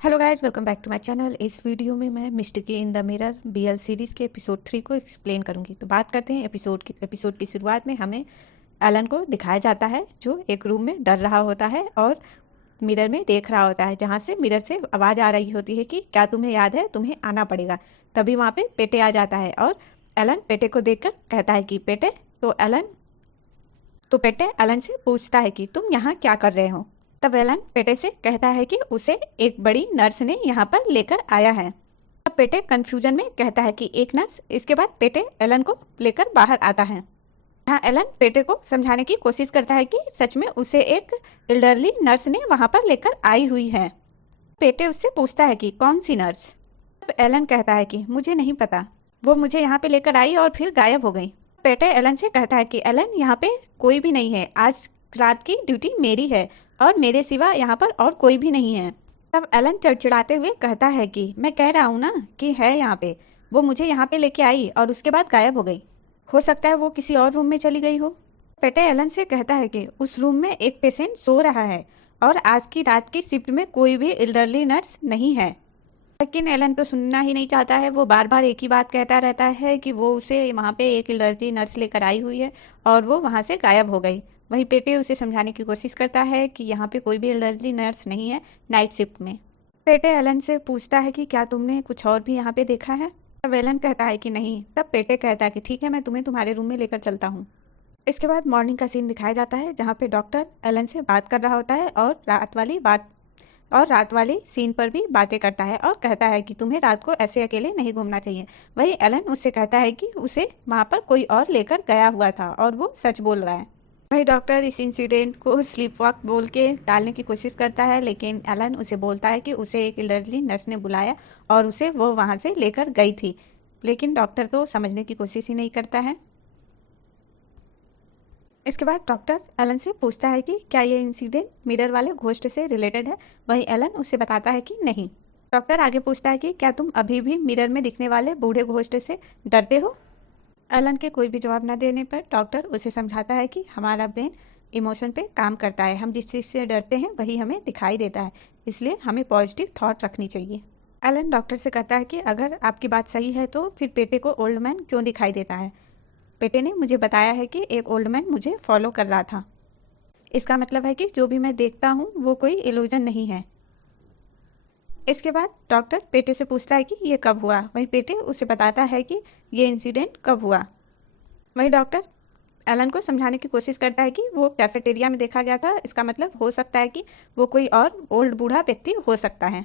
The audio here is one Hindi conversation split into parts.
Hello guys, welcome back to my channel. इस वीडियो में मैं mistake in the mirror BL series के एपिसोड 3 को एक्सप्लेन करूंगी। तो बात करते हैं एपिसोड की शुरुआत में हमें एलन को दिखाया जाता है जो एक रूम में डर रहा होता है और मिरर में देख रहा होता है, जहां से मिरर से आवाज़ आ रही होती है कि क्या तुम्हें याद है, तुम्हें आना पड़ेगा। तभी वहाँ पे पेटे आ जाता है और एलन पेटे को देखकर कहता है कि पेटे। तो पेटे एलन से पूछता है कि तुम यहाँ क्या कर रहे हो। तब एलन पेटे से कहता है कि उसे एक बड़ी नर्स ने यहाँ पर लेकर आया है। तब पेटे कंफ्यूजन में कहता है कि एक नर्स। इसके बाद पेटे एलन को लेकर बाहर आता है। यहाँ एलन पेटे को समझाने की कोशिश करता है कि सच में उसे एक एल्डरली नर्स ने वहाँ पर लेकर आई हुई है। पेटे उससे पूछता है कि कौन सी नर्स। तब एलन कहता है कि मुझे नहीं पता, वो मुझे यहाँ पे लेकर आई और फिर गायब हो गई। पेटे एलन से कहता है कि एलन, यहाँ पे कोई भी नहीं है, आज रात की ड्यूटी मेरी है और मेरे सिवा यहाँ पर और कोई भी नहीं है। तब एलन चिड़चिड़ाते हुए कहता है कि मैं कह रहा हूँ ना कि है यहाँ पे, वो मुझे यहाँ पे लेके आई और उसके बाद गायब हो गई। हो सकता है वो किसी और रूम में चली गई हो। पेटे एलन से कहता है कि उस रूम में एक पेशेंट सो रहा है और आज की रात की शिफ्ट में कोई भी एल्डरली नर्स नहीं है। लेकिन एलन तो सुनना ही नहीं चाहता है। वो बार बार एक ही बात कहता रहता है कि वो उसे वहाँ पे एक एल्डरली नर्स लेकर आई हुई है और वो वहाँ से गायब हो गई। वहीं पेटे उसे समझाने की कोशिश करता है कि यहाँ पे कोई भी एल्डरली नर्स नहीं है नाइट शिफ्ट में। पेटे एलन से पूछता है कि क्या तुमने कुछ और भी यहाँ पे देखा है। तब एलन कहता है कि नहीं। तब पेटे कहता है कि ठीक है, मैं तुम्हें तुम्हारे रूम में लेकर चलता हूँ। इसके बाद मॉर्निंग का सीन दिखाया जाता है जहाँ पे डॉक्टर एलन से बात कर रहा होता है और रात वाली सीन पर भी बातें करता है और कहता है कि तुम्हें रात को ऐसे अकेले नहीं घूमना चाहिए। वही एलन उससे कहता है कि उसे वहाँ पर कोई और लेकर गया हुआ था और वो सच बोल रहा है। वही डॉक्टर इस इंसिडेंट को स्लीप वॉक बोल के टालने की कोशिश करता है, लेकिन एलन उसे बोलता है कि उसे एक एल्डरली नर्स ने बुलाया और उसे वो वहाँ से लेकर गई थी। लेकिन डॉक्टर तो समझने की कोशिश ही नहीं करता है। इसके बाद डॉक्टर एलन से पूछता है कि क्या ये इंसिडेंट मिरर वाले घोस्ट से रिलेटेड है। वही एलन उसे बताता है कि नहीं। डॉक्टर आगे पूछता है कि क्या तुम अभी भी मिरर में दिखने वाले बूढ़े घोस्ट से डरते हो। एलन के कोई भी जवाब न देने पर डॉक्टर उसे समझाता है कि हमारा ब्रेन इमोशन पे काम करता है, हम जिस चीज़ से डरते हैं वही हमें दिखाई देता है, इसलिए हमें पॉजिटिव थॉट रखनी चाहिए। एलन डॉक्टर से कहता है कि अगर आपकी बात सही है तो फिर पेटे को ओल्ड मैन क्यों दिखाई देता है। पेटे ने मुझे बताया है कि एक ओल्ड मैन मुझे फॉलो कर रहा था। इसका मतलब है कि जो भी मैं देखता हूँ वो कोई इल्यूजन नहीं है। इसके बाद डॉक्टर पेटे से पूछता है कि ये कब हुआ। वहीं पेटे उसे बताता है कि ये इंसिडेंट कब हुआ। वहीं डॉक्टर एलन को समझाने की कोशिश करता है कि वो कैफेटेरिया में देखा गया था, इसका मतलब हो सकता है कि वो कोई और ओल्ड बूढ़ा व्यक्ति हो सकता है।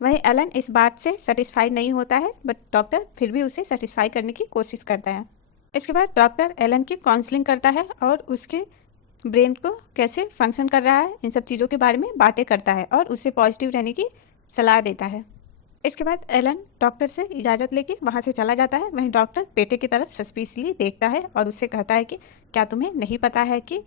वहीं एलन इस बात से सेटिस्फाइड नहीं होता है, बट डॉक्टर फिर भी उसे सेटिस्फाई करने की कोशिश करता है। इसके बाद डॉक्टर एलन की काउंसलिंग करता है और उसके ब्रेन को कैसे फंक्शन कर रहा है इन सब चीज़ों के बारे में बातें करता है और उसे पॉजिटिव रहने की सलाह देता है। इसके बाद एलन डॉक्टर से इजाज़त लेके वहाँ से चला जाता है। वहीं डॉक्टर पेटे की तरफ सस्पिशियसली देखता है और उससे कहता है कि क्या तुम्हें नहीं पता है कि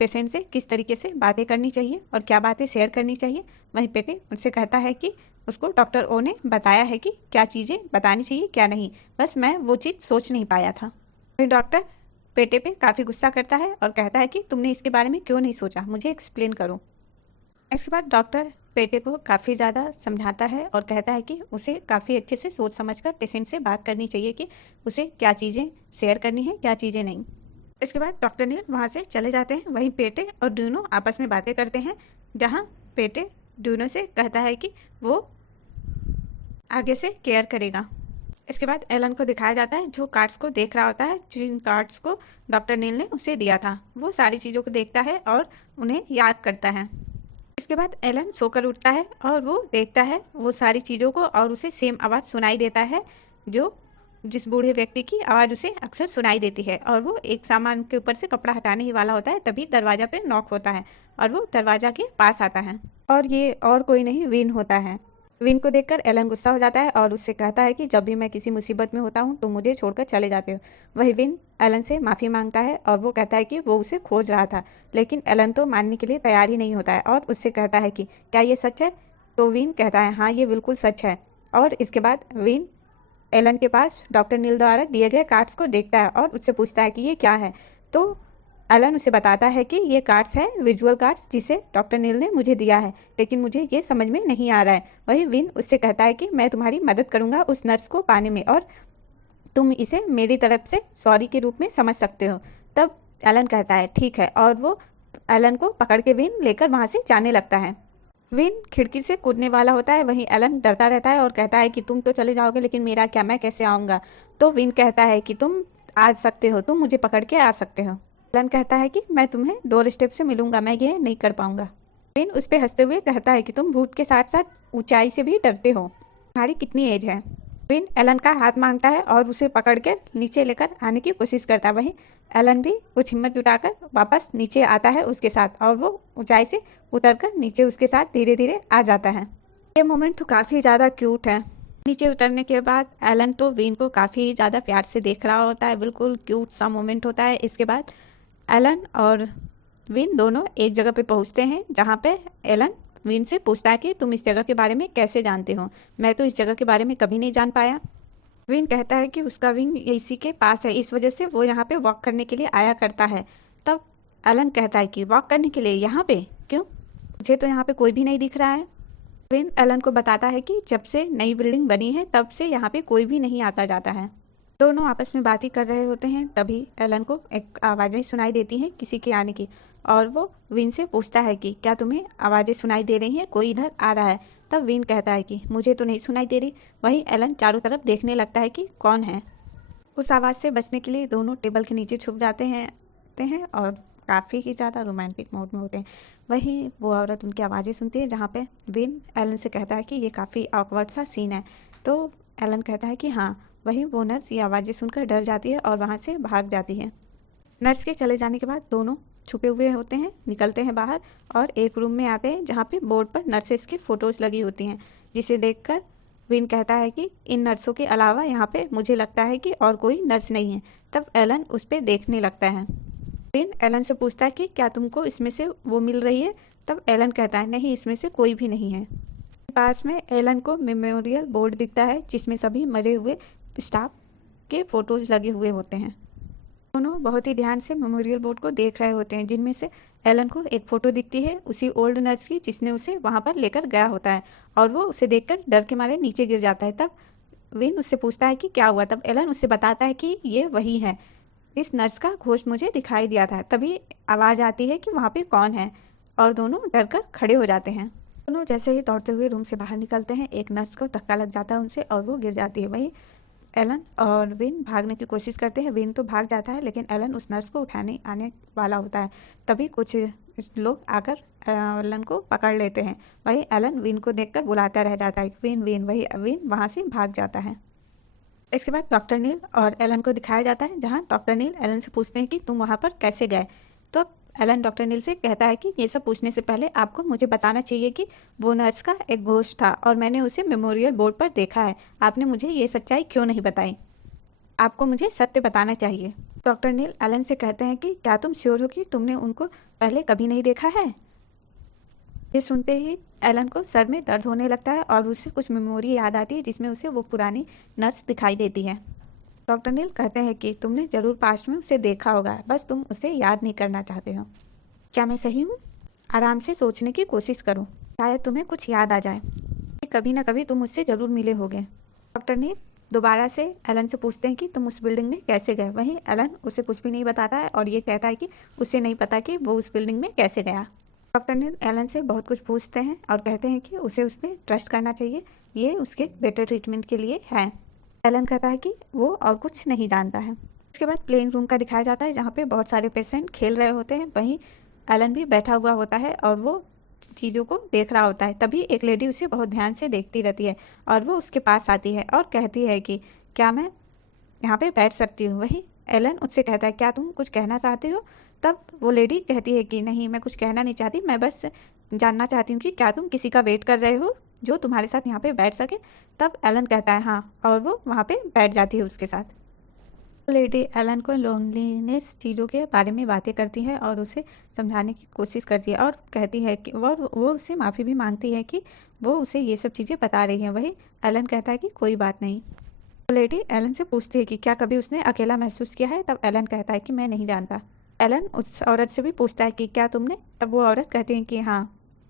पेशेंट से किस तरीके से बातें करनी चाहिए और क्या बातें शेयर करनी चाहिए। वहीं पेटे उनसे कहता है कि उसको डॉक्टर ओ ने बताया है कि क्या चीज़ें बतानी चाहिए क्या नहीं, बस मैं वो चीज़ सोच नहीं पाया था। वहीं डॉक्टर पेटे पे काफ़ी गुस्सा करता है और कहता है कि तुमने इसके बारे में क्यों नहीं सोचा, मुझे एक्सप्लेन करो। इसके बाद डॉक्टर पेटे को काफ़ी ज़्यादा समझाता है और कहता है कि उसे काफ़ी अच्छे से सोच समझकर पेशेंट से बात करनी चाहिए कि उसे क्या चीज़ें शेयर करनी है क्या चीज़ें नहीं। इसके बाद डॉक्टर नील वहाँ से चले जाते हैं। वहीं पेटे और ड्यूनो आपस में बातें करते हैं, जहाँ पेटे ड्यूनो से कहता है कि वो आगे से केयर करेगा। इसके बाद एलन को दिखाया जाता है जो कार्ड्स को देख रहा होता है, जिन कार्ड्स को डॉक्टर नील ने उसे दिया था। वो सारी चीज़ों को देखता है और उन्हें याद करता है। इसके बाद एलन सोकर उठता है और वो देखता है वो सारी चीज़ों को और उसे सेम आवाज़ सुनाई देता है जो जिस बूढ़े व्यक्ति की आवाज़ उसे अक्सर सुनाई देती है। और वो एक सामान के ऊपर से कपड़ा हटाने ही वाला होता है, तभी दरवाज़ा पे नॉक होता है और वो दरवाज़ा के पास आता है और ये और कोई नहीं विन होता है। विन को देखकर एलन गुस्सा हो जाता है और उससे कहता है कि जब भी मैं किसी मुसीबत में होता हूँ तो मुझे छोड़कर चले जाते हो। वही विन एलन से माफ़ी मांगता है और वो कहता है कि वो उसे खोज रहा था, लेकिन एलन तो मानने के लिए तैयार ही नहीं होता है और उससे कहता है कि क्या ये सच है। तो विन कहता है हाँ ये बिल्कुल सच है। और इसके बाद विन एलन के पास डॉक्टर नील द्वारा दिए गए कार्ड्स को देखता है और उससे पूछता है कि ये क्या है। तो एलन उसे बताता है कि ये कार्ड्स है विजुअल कार्ड्स जिसे डॉक्टर नील ने मुझे दिया है, लेकिन मुझे ये समझ में नहीं आ रहा है। वही विन उससे कहता है कि मैं तुम्हारी मदद करूंगा उस नर्स को पाने में, और तुम इसे मेरी तरफ से सॉरी के रूप में समझ सकते हो। तब एलन कहता है ठीक है, और वो एलन को पकड़ के विन लेकर वहाँ से जाने लगता है। विन खिड़की से कूदने वाला होता है, वहीं एलन डरता रहता है और कहता है कि तुम तो चले जाओगे, लेकिन मेरा क्या, मैं कैसे आऊँगा। तो विन कहता है कि तुम आ सकते हो, तुम मुझे पकड़ के आ सकते हो। एलन कहता है कि मैं तुम्हें डोर स्टेप से मिलूंगा, मैं ये नहीं कर पाऊंगा। विन उस पर हंसते हुए कहता है कि तुम भूत के साथ साथ ऊंचाई से भी डरते हो, तुम्हारी कितनी एज है। विन एलन का हाथ मांगता है और उसे पकड़ कर नीचे लेकर आने की कोशिश करता है। वहीं एलन भी कुछ हिम्मत जुटाकर वापस नीचे आता है उसके साथ, और वो ऊंचाई से उतरकर नीचे उसके साथ धीरे धीरे आ जाता है। ये मोमेंट तो काफ़ी ज़्यादा क्यूट है। नीचे उतरने के बाद एलन तो विन को काफ़ी ज़्यादा प्यार से देख रहा होता है, बिल्कुल क्यूट सा मोमेंट होता है। इसके बाद एलन और विन दोनों एक जगह पे पहुंचते हैं, जहाँ पे एलन विन से पूछता है कि तुम इस जगह के बारे में कैसे जानते हो, मैं तो इस जगह के बारे में कभी नहीं जान पाया। विन कहता है कि उसका विंग इसी के पास है, इस वजह से वो यहाँ पे वॉक करने के लिए आया करता है। तब एलन कहता है कि वॉक करने के लिए यहाँ पे क्यों, मुझे तो यहाँ पे कोई भी नहीं दिख रहा है। विन एलन को बताता है कि जब से नई बिल्डिंग बनी है तब से यहाँ पे कोई भी नहीं आता जाता है। दोनों आपस में बात ही कर रहे होते हैं, तभी एलन को एक आवाज़ें सुनाई देती हैं किसी के आने की, और वो विन से पूछता है कि क्या तुम्हें आवाज़ें सुनाई दे रही हैं, कोई इधर आ रहा है। तब विन कहता है कि मुझे तो नहीं सुनाई दे रही। वहीं एलन चारों तरफ देखने लगता है कि कौन है। उस आवाज़ से बचने के लिए दोनों टेबल के नीचे छुप जाते हैं और काफ़ी ही ज़्यादा रोमांटिक मोड में होते हैं। वहीं वो औरत उनकी आवाज़ें सुनती है, जहाँ पे विन एलन से कहता है कि ये काफ़ी ऑकवर्ड सा सीन है। तो एलन कहता है कि हाँ। वहीं वो नर्स ये आवाज़ें सुनकर डर जाती है और वहाँ से भाग जाती है। नर्स के चले जाने के बाद दोनों छुपे हुए होते हैं, निकलते हैं बाहर और एक रूम में आते हैं, जहाँ पे बोर्ड पर नर्सेस की फ़ोटोज़ लगी होती हैं, जिसे देखकर विन कहता है कि इन नर्सों के अलावा यहाँ पे मुझे लगता है कि और कोई नर्स नहीं है। तब एलन उस पर देखने लगता है। विन एलन से पूछता है कि क्या तुमको इसमें से वो मिल रही है। तब एलन कहता है नहीं, इसमें से कोई भी नहीं है। पास में एलन को मेमोरियल बोर्ड दिखता है, जिसमें सभी मरे हुए स्टाफ के फोटोज लगे हुए होते हैं। दोनों बहुत ही ध्यान से मेमोरियल बोर्ड को देख रहे होते हैं, जिनमें से एलन को एक फ़ोटो दिखती है उसी ओल्ड नर्स की, जिसने उसे वहाँ पर लेकर गया होता है, और वो उसे देखकर डर के मारे नीचे गिर जाता है। तब विन उससे पूछता है कि क्या हुआ। तब एलन उससे बताता है कि ये वही है, इस नर्स का घोस्ट मुझे दिखाई दिया था। तभी आवाज़ आती है कि वहाँ पे कौन है, और दोनों डरकर खड़े हो जाते हैं। दोनों जैसे ही दौड़ते हुए रूम से बाहर निकलते हैं, एक नर्स को धक्का लग जाता है उनसे और वो गिर जाती है। वहीं एलन और विन भागने की कोशिश करते हैं। विन तो भाग जाता है, लेकिन एलन उस नर्स को उठाने आने वाला होता है। तभी कुछ लोग आकर एलन को पकड़ लेते हैं। वहीं एलन विन को देखकर बुलाता रह जाता है, विन विन। वही विन वहाँ से भाग जाता है। इसके बाद डॉक्टर नील और एलन को दिखाया जाता है, जहाँ डॉक्टर नील एलन से पूछते हैं कि तुम वहाँ पर कैसे गए। तो एलन डॉक्टर नील से कहता है कि ये सब पूछने से पहले आपको मुझे बताना चाहिए कि वो नर्स का एक घोस्ट था और मैंने उसे मेमोरियल बोर्ड पर देखा है। आपने मुझे ये सच्चाई क्यों नहीं बताई, आपको मुझे सत्य बताना चाहिए। डॉक्टर नील एलन से कहते हैं कि क्या तुम श्योर हो कि तुमने उनको पहले कभी नहीं देखा है। ये सुनते ही एलन को सर में दर्द होने लगता है और उसे कुछ मेमोरी याद आती है, जिसमें उसे वो पुरानी नर्स दिखाई देती है। डॉक्टर नील कहते हैं कि तुमने ज़रूर पास्ट में उसे देखा होगा, बस तुम उसे याद नहीं करना चाहते हो। क्या मैं सही हूँ? आराम से सोचने की कोशिश करो, शायद तुम्हें कुछ याद आ जाए। कभी ना कभी तुम उससे ज़रूर मिले होगे। डॉक्टर नील दोबारा से एलन से पूछते हैं कि तुम उस बिल्डिंग में कैसे गए। वहीं एलन उसे कुछ भी नहीं बताता है और ये कहता है कि उसे नहीं पता कि वो उस बिल्डिंग में कैसे गया। डॉक्टर नील एलन से बहुत कुछ पूछते हैं और कहते हैं कि उसे उस पर ट्रस्ट करना चाहिए, ये उसके बेटर ट्रीटमेंट के लिए है। एलन कहता है कि वो और कुछ नहीं जानता है। उसके बाद प्लेइंग रूम का दिखाया जाता है, जहाँ पे बहुत सारे पेशेंट खेल रहे होते हैं। वहीं एलन भी बैठा हुआ होता है और वो चीज़ों को देख रहा होता है। तभी एक लेडी उसे बहुत ध्यान से देखती रहती है और वो उसके पास आती है और कहती है कि क्या मैं यहाँ पे बैठ सकती हूँ। वहीं एलन उससे कहता है क्या तुम कुछ कहना चाहती हो। तब वो लेडी कहती है कि नहीं, मैं कुछ कहना नहीं चाहती, मैं बस जानना चाहती हूँ कि क्या तुम किसी का वेट कर रहे हो जो तुम्हारे साथ यहाँ पे बैठ सके। तब एलन कहता है हाँ, और वो वहाँ पे बैठ जाती है उसके साथ। लेडी एलन को लोनलीनेस चीज़ों के बारे में बातें करती है और उसे समझाने की कोशिश करती है और कहती है कि वो उससे माफ़ी भी मांगती है कि वो उसे ये सब चीज़ें बता रही हैं। वही एलन कहता है कि कोई बात नहीं। लेडी एलन से पूछती है कि क्या कभी उसने अकेला महसूस किया है। तब एलन कहता है कि मैं नहीं जानता। एलन उस औरत से भी पूछता है कि क्या तुमने, तब वो औरत कहती है कि हाँ।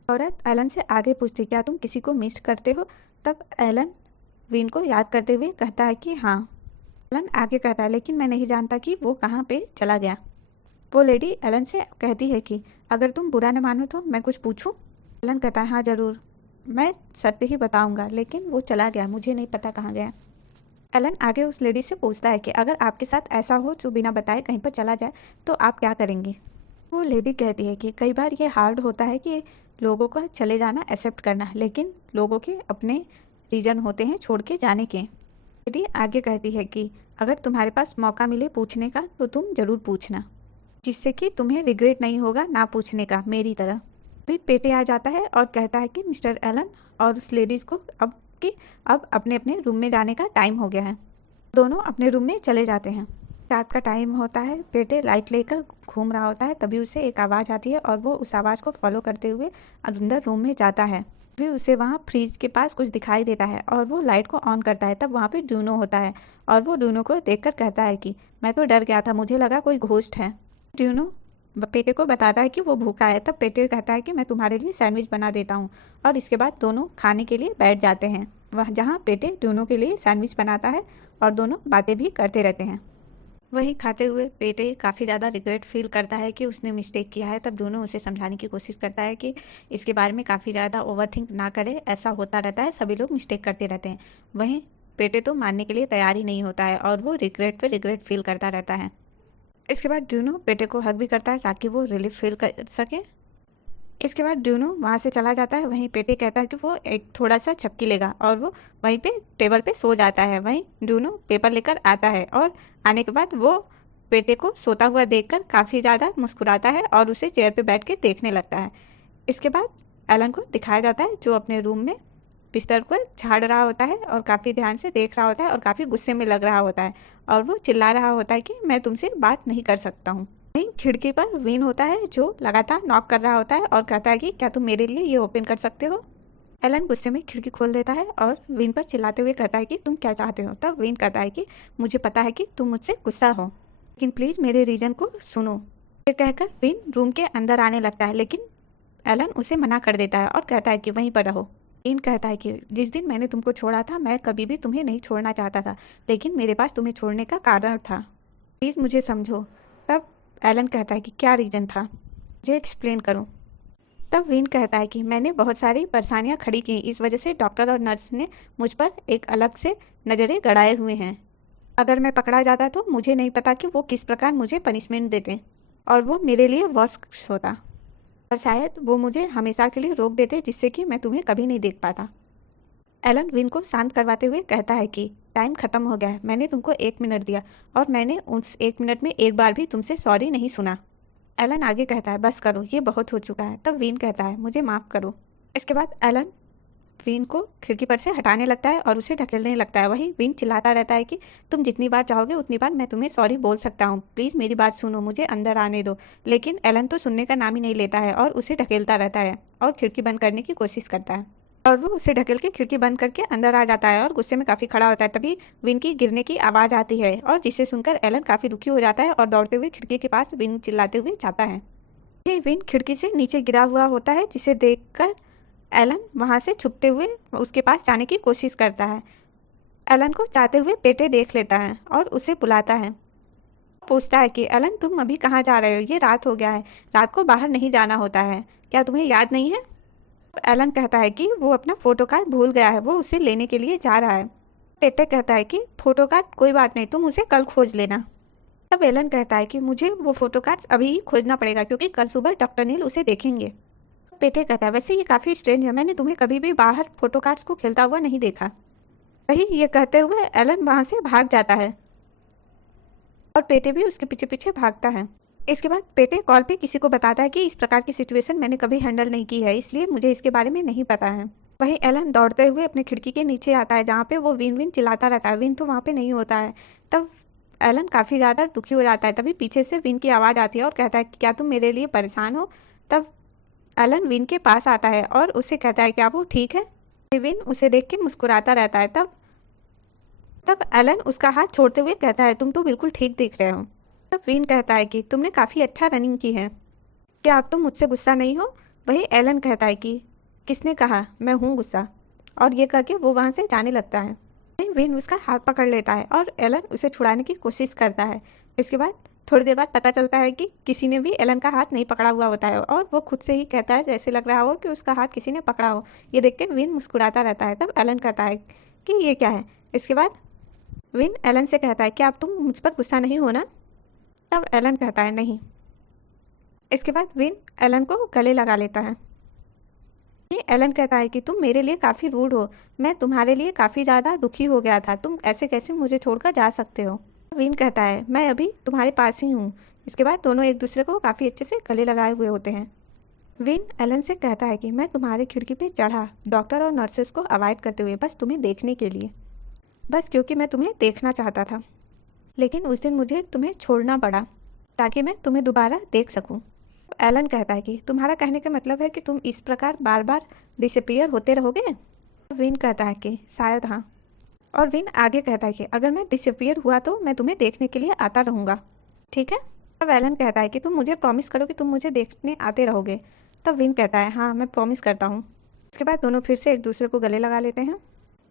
औरत एलन से आगे पूछती क्या तुम किसी को मिस करते हो, तब एलन विन को याद करते हुए कहता है कि हाँ। एलन आगे कहता है लेकिन मैं नहीं जानता कि वो कहाँ पे चला गया। वो लेडी एलन से कहती है कि अगर तुम बुरा न मानो तो मैं कुछ पूछूं। एलन कहता है हाँ ज़रूर, मैं सत्य ही बताऊंगा, लेकिन वो चला गया, मुझे नहीं पता कहाँ गया। एलन आगे उस लेडी से पूछता है कि अगर आपके साथ ऐसा हो जो बिना बताए कहीं पर चला जाए तो आप क्या करेंगे। वो लेडी कहती है कि कई बार ये हार्ड होता है कि लोगों का चले जाना एक्सेप्ट करना, लेकिन लोगों के अपने रीज़न होते हैं छोड़ के जाने के। लेडी आगे कहती है कि अगर तुम्हारे पास मौका मिले पूछने का तो तुम ज़रूर पूछना, जिससे कि तुम्हें रिग्रेट नहीं होगा ना पूछने का, मेरी तरह। भी पेटे आ जाता है और कहता है कि मिस्टर एलन और उस लेडीज़ को अब अपने अपने रूम में जाने का टाइम हो गया है। दोनों अपने रूम में चले जाते हैं। रात का टाइम होता है, पेटे लाइट लेकर घूम रहा होता है, तभी उसे एक आवाज़ आती है और वो उस आवाज़ को फॉलो करते हुए अंदर रूम में जाता है। भी उसे वहाँ फ्रिज के पास कुछ दिखाई देता है और वो लाइट को ऑन करता है, तब वहाँ पे डूनो होता है और वो डूनो को देखकर कहता है कि मैं तो डर गया था, मुझे लगा कोई घोस्ट है। डूनो पेटे को बताता है कि वो भूखा है, तब पेटे कहता है कि मैं तुम्हारे लिए सैंडविच बना देता हूँ, और इसके बाद दोनों खाने के लिए बैठ जाते हैं वह जहाँ पेटे डूनो के लिए सैंडविच बनाता है और दोनों बातें भी करते रहते हैं। वही खाते हुए पेटे काफ़ी ज़्यादा रिग्रेट फील करता है कि उसने मिस्टेक किया है, तब डूनो उसे समझाने की कोशिश करता है कि इसके बारे में काफ़ी ज़्यादा ओवरथिंक ना करे, ऐसा होता रहता है, सभी लोग मिस्टेक करते रहते हैं। वहीं पेटे तो मानने के लिए तैयार ही नहीं होता है और वो रिग्रेट पे रिग्रेट फील करता रहता है। इसके बाद डूनो पेटे को हग भी करता है ताकि वो रिलीफ फील कर सके। इसके बाद डूनो वहाँ से चला जाता है। वहीं पेटे कहता है कि वो एक थोड़ा सा चपकी लेगा और वो वहीं पे टेबल पे सो जाता है। वहीं डूनो पेपर लेकर आता है और आने के बाद वो पेटे को सोता हुआ देखकर काफ़ी ज़्यादा मुस्कुराता है और उसे चेयर पे बैठ के देखने लगता है। इसके बाद एलन को दिखाया जाता है जो अपने रूम में बिस्तर को झाड़ रहा होता है और काफ़ी ध्यान से देख रहा होता है और काफ़ी गुस्से में लग रहा होता है और वो चिल्ला रहा होता है कि मैं तुमसे बात नहीं कर सकता हूँ। वहीं खिड़की पर विन होता है जो लगातार नॉक कर रहा होता है और कहता है कि क्या तुम मेरे लिए ये ओपन कर सकते हो। एलन गुस्से में खिड़की खोल देता है और विन पर चिल्लाते हुए कहता है कि तुम क्या चाहते हो। तब विन कहता है कि मुझे पता है कि तुम मुझसे गुस्सा हो, लेकिन प्लीज़ मेरे रीज़न को सुनो। ये कहकर विन रूम के अंदर आने लगता है, लेकिन एलन उसे मना कर देता है और कहता है कि वहीं पर रहो। विन कहता है कि जिस दिन मैंने तुमको छोड़ा था मैं कभी भी तुम्हें नहीं छोड़ना चाहता था, लेकिन मेरे पास तुम्हें छोड़ने का कारण था, प्लीज़ मुझे समझो। तब एलन कहता है कि क्या रीज़न था, मुझे एक्सप्लेन करो। तब विन कहता है कि मैंने बहुत सारी परेशानियां खड़ी की, इस वजह से डॉक्टर और नर्स ने मुझ पर एक अलग से नज़रें गड़ाए हुए हैं। अगर मैं पकड़ा जाता तो मुझे नहीं पता कि वो किस प्रकार मुझे पनिशमेंट देते और वो मेरे लिए वर्स्ट होता, और शायद वो मुझे हमेशा के लिए रोक देते जिससे कि मैं तुम्हें कभी नहीं देख पाता। एलन विन को शांत करवाते हुए कहता है कि टाइम ख़त्म हो गया है, मैंने तुमको 1 मिनट दिया और मैंने उस 1 मिनट में एक बार भी तुमसे सॉरी नहीं सुना। एलन आगे कहता है बस करो, ये बहुत हो चुका है। तब विन कहता है मुझे माफ़ करो। इसके बाद एलन विन को खिड़की पर से हटाने लगता है और उसे ढकेलने लगता है। वहीं विन चिल्लाता रहता है कि तुम जितनी बार चाहोगे उतनी बार मैं तुम्हें सॉरी बोल सकता हूँ, प्लीज़ मेरी बात सुनो, मुझे अंदर आने दो। लेकिन एलन तो सुनने का नाम ही नहीं लेता है और उसे ढकेलता रहता है और खिड़की बंद करने की कोशिश करता है, और वो उसे ढकेल के खिड़की बंद करके अंदर आ जाता है और गुस्से में काफ़ी खड़ा होता है। तभी विन की गिरने की आवाज़ आती है और जिसे सुनकर एलन काफ़ी दुखी हो जाता है और दौड़ते हुए खिड़की के पास विन चिल्लाते हुए जाता है। विन खिड़की से नीचे गिरा हुआ होता है, जिसे देखकर एलन वहाँ से छुपते हुए उसके पास जाने की कोशिश करता है। एलन को जाते हुए पेटे देख लेता है और उसे बुलाता है, पूछता है कि एलन तुम अभी कहाँ जा रहे हो, ये रात हो गया है, रात को बाहर नहीं जाना होता है, क्या तुम्हें याद नहीं है। एलन कहता है कि वो अपना फ़ोटो कार्ड भूल गया है, वो उसे लेने के लिए जा रहा है। पेटे कहता है कि फ़ोटो कार्ड कोई बात नहीं, तुम उसे कल खोज लेना। तब एलन कहता है कि मुझे वो फ़ोटो कार्ड्स अभी ही खोजना पड़ेगा क्योंकि कल सुबह डॉक्टर नील उसे देखेंगे। पेटे कहता है वैसे ये काफ़ी स्ट्रेंज है, मैंने तुम्हें कभी भी बाहर फ़ोटो कार्ड्स को खेलता हुआ नहीं देखा। वही ये कहते हुए एलन वहाँ से भाग जाता है और पेटे भी उसके पीछे पीछे भागता है। इसके बाद पेटे कॉल पे किसी को बताता है कि इस प्रकार की सिचुएशन मैंने कभी हैंडल नहीं की है, इसलिए मुझे इसके बारे में नहीं पता है। वहीं एलन दौड़ते हुए अपने खिड़की के नीचे आता है जहाँ पे वो विन विन चिल्लाता रहता है। विन तो वहाँ पे नहीं होता है। तब एलन काफ़ी ज़्यादा दुखी हो जाता है। तभी पीछे से विन की आवाज़ आती है और कहता है कि क्या तुम मेरे लिए परेशान हो। तब एलन विन के पास आता है और उसे कहता है क्या वो ठीक है। विन उसे देख के मुस्कुराता रहता है। तब एलन उसका हाथ छोड़ते हुए कहता है तुम तो बिल्कुल ठीक दिख रहे हो। तब विन कहता है कि तुमने काफ़ी अच्छा रनिंग की है, क्या अब तुम मुझसे गुस्सा नहीं हो? वही एलन कहता है कि किसने कहा मैं हूँ गुस्सा, और ये करके वो वहाँ से जाने लगता है। वहीं विन उसका हाथ पकड़ लेता है और एलन उसे छुड़ाने की कोशिश करता है। इसके बाद थोड़ी देर बाद पता चलता है कि किसी ने भी एलन का हाथ नहीं पकड़ा हुआ होता है और वो खुद से ही कहता है जैसे लग रहा हो कि उसका हाथ किसी ने पकड़ा हो। ये देख के विन मुस्कुराता रहता है। तब एलन कहता है कि ये क्या है। इसके बाद विन एलन से कहता है कि अब तुम मुझ पर गुस्सा नहीं हो ना? तब एलन कहता है नहीं। इसके बाद विन एलन को गले लगा लेता है। ये एलन कहता है कि तुम मेरे लिए काफ़ी रूड हो, मैं तुम्हारे लिए काफ़ी ज़्यादा दुखी हो गया था, तुम ऐसे कैसे मुझे छोड़कर जा सकते हो? विन कहता है मैं अभी तुम्हारे पास ही हूँ। इसके बाद दोनों एक दूसरे को काफ़ी अच्छे से गले लगाए हुए होते हैं। विन एलन से कहता है कि मैं तुम्हारी खिड़की पे चढ़ा डॉक्टर और नर्सेस को अवॉइड करते हुए, बस तुम्हें देखने के लिए, बस क्योंकि मैं तुम्हें देखना चाहता था। लेकिन उस दिन मुझे तुम्हें छोड़ना पड़ा ताकि मैं तुम्हें दोबारा देख सकूं। एलन कहता है कि तुम्हारा कहने का मतलब है कि तुम इस प्रकार बार बार डिसअपीयर होते रहोगे? विन कहता है कि शायद हाँ। और विन आगे कहता है कि अगर मैं डिसअपीयर हुआ तो मैं तुम्हें देखने के लिए आता रहूँगा, ठीक है? तब एलन कहता है कि तुम मुझे प्रॉमिस करो कि तुम मुझे देखने आते रहोगे। तब विन कहता है हाँ मैं प्रॉमिस करता हूँ। इसके बाद दोनों फिर से एक दूसरे को गले लगा लेते हैं।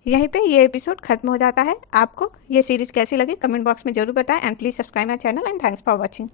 यहीं पे ये एपिसोड खत्म हो जाता है। आपको ये सीरीज़ कैसी लगी कमेंट बॉक्स में जरूर बताएं and please subscribe my channel and thanks for watching.